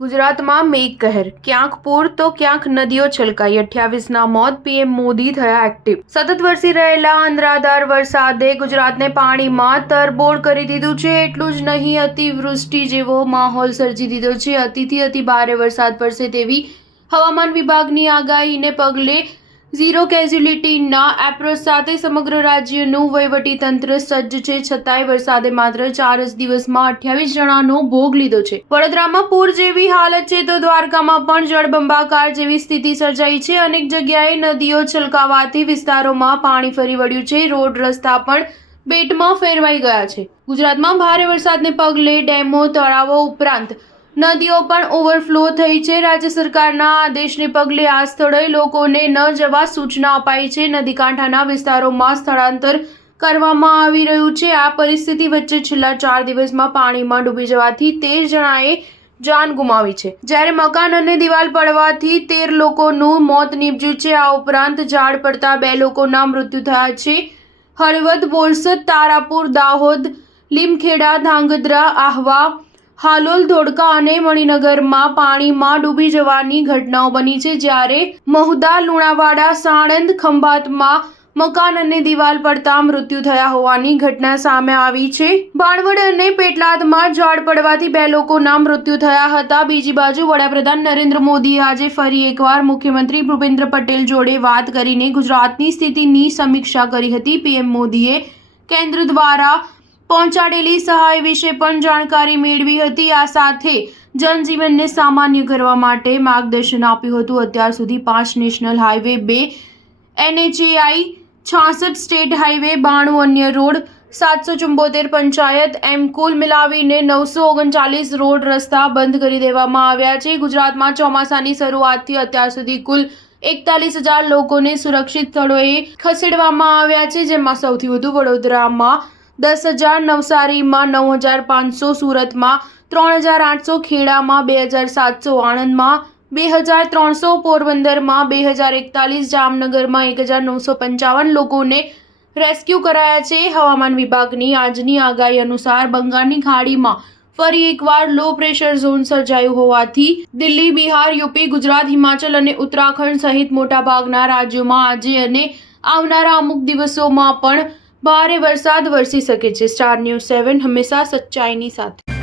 ગુજરાતમાં મેઘકહેર, ક્યાંક પૂર તો ક્યાંક નદીઓ છલકાઈ, 28ના મોત, પીએમ મોદી થયા એક્ટિવ। સતત વરસી રહેલા અનરાધાર વરસાદે ગુજરાતને પાણીમાં તરબોળ કરી દીધું છે। એટલું જ નહીં, અતિવૃષ્ટિ જેવો માહોલ સર્જી દીધો છે। અતિથી અતિ ભારે વરસાદ પડશે તેવી હવામાન વિભાગની આગાહીને પગલે ઝીરો કેઝ્યુલિટીના એપ્રોચ સાથે સમગ્ર રાજ્યનું વહીવટીતંત્ર સજ્જ છે। છતાંય વરસાદે માત્ર 4 જ દિવસમાં 28 જણાનો ભોગ લીધો છે। વડોદરામાં પૂર જેવી હાલત છે તો દ્વારકામાં પણ જળબંબાકાર જેવી સ્થિતિ સર્જાઈ છે। અનેક જગ્યાએ નદીઓ છલકાવાથી વિસ્તારોમાં પાણી ફરી વળ્યું છે। રોડ રસ્તા પણ બેટમાં ફેરવાઈ ગયા છે। ગુજરાતમાં ભારે વરસાદને પગલે ડેમો, તળાવો ઉપરાંત નદીઓ પણ ઓવરફ્લો થઈ છે। રાજ્ય સરકારના આદેશને પગલે આ સ્થળોએ લોકોને ન જવા સૂચના અપાઈ છે। નદી કાંઠાના વિસ્તારોમાં સ્થળાંતર કરવામાં આવી રહ્યું છે। આ પરિસ્થિતિ વચ્ચે છેલ્લા 4 દિવસમાં પાણીમાં ડૂબી જવાથી 13 જણાએ જાન ગુમાવી છે, જ્યારે મકાન અને દિવાલ પડવાથી 13 લોકોનું મોત નીપજ્યું છે। આ ઉપરાંત ઝાડ પડતા 2 લોકોના મૃત્યુ થયા છે। હળવદ, બોરસદ, તારાપુર, દાહોદ, લીમખેડા, ધાંગધ્રા, આહવા, હાલોલ, ધોળકા અને મણિનગરમાં પાણીમાં ડૂબી જવાની ઘટનાઓ બની છે, જ્યારે મહુધા, લુણાવાડા, સાણંદ, ખંભાતમાં મકાન અને દિવાલ પડતા મૃત્યુ થયા હોવાની ઘટના સામે આવી છે। બાણવડ અને પેટલાદમાં ઝાડ પડવાથી 2 લોકોના મૃત્યુ થયા હતા। બીજી બાજુ વડાપ્રધાન નરેન્દ્ર મોદીએ આજે ફરી એકવાર મુખ્યમંત્રી ભૂપેન્દ્ર પટેલ જોડે વાત કરીને ગુજરાતની સ્થિતિની સમીક્ષા કરી હતી। પીએમ મોદીએ કેન્દ્ર દ્વારા પહોંચાડેલી સહાય વિશે પણ જાણકારી મેળવી હતી। આ સાથે જનજીવનને સામાન્ય કરવા માટે માર્ગદર્શન આપ્યું હતું। અત્યાર સુધી 5 national highway, 2 NHAI, 66 state highway, 92 અન્ય રોડ, 774 પંચાયત, એમ કુલ મિલાવીને 939 રોડ રસ્તા બંધ કરી દેવામાં આવ્યા છે। ગુજરાતમાં ચોમાસાની શરૂઆતથી અત્યાર સુધી કુલ 41,000 લોકોને સુરક્ષિત સ્થળોએ ખસેડવામાં આવ્યા છે, જેમાં સૌથી વધુ વડોદરામાં 10,000, નવસારીમાં 9,500, સુરતમાં 3,800, ખેડામાં 2,700, આણંદમાં 2,300, પોરબંદરમાં 2,041, જામનગરમાં 1,955 લોકોને રેસ્ક્યુ કરાયા છે। હવામાન વિભાગની આજની આગાહી અનુસાર બંગાળની ખાડીમાં ફરી એકવાર લો પ્રેશર ઝોન સર્જાયું હોવાથી દિલ્હી, બિહાર, યુપી, ગુજરાત, હિમાચલ અને ઉત્તરાખંડ સહિત મોટાભાગના રાજ્યોમાં આજે અને આવનારા અમુક દિવસોમાં પણ ભારે વરસાદ વરસી શકે છે। સ્ટાર ન્યૂઝ 7 હંમેશા સચ્ચાઈની સાથે।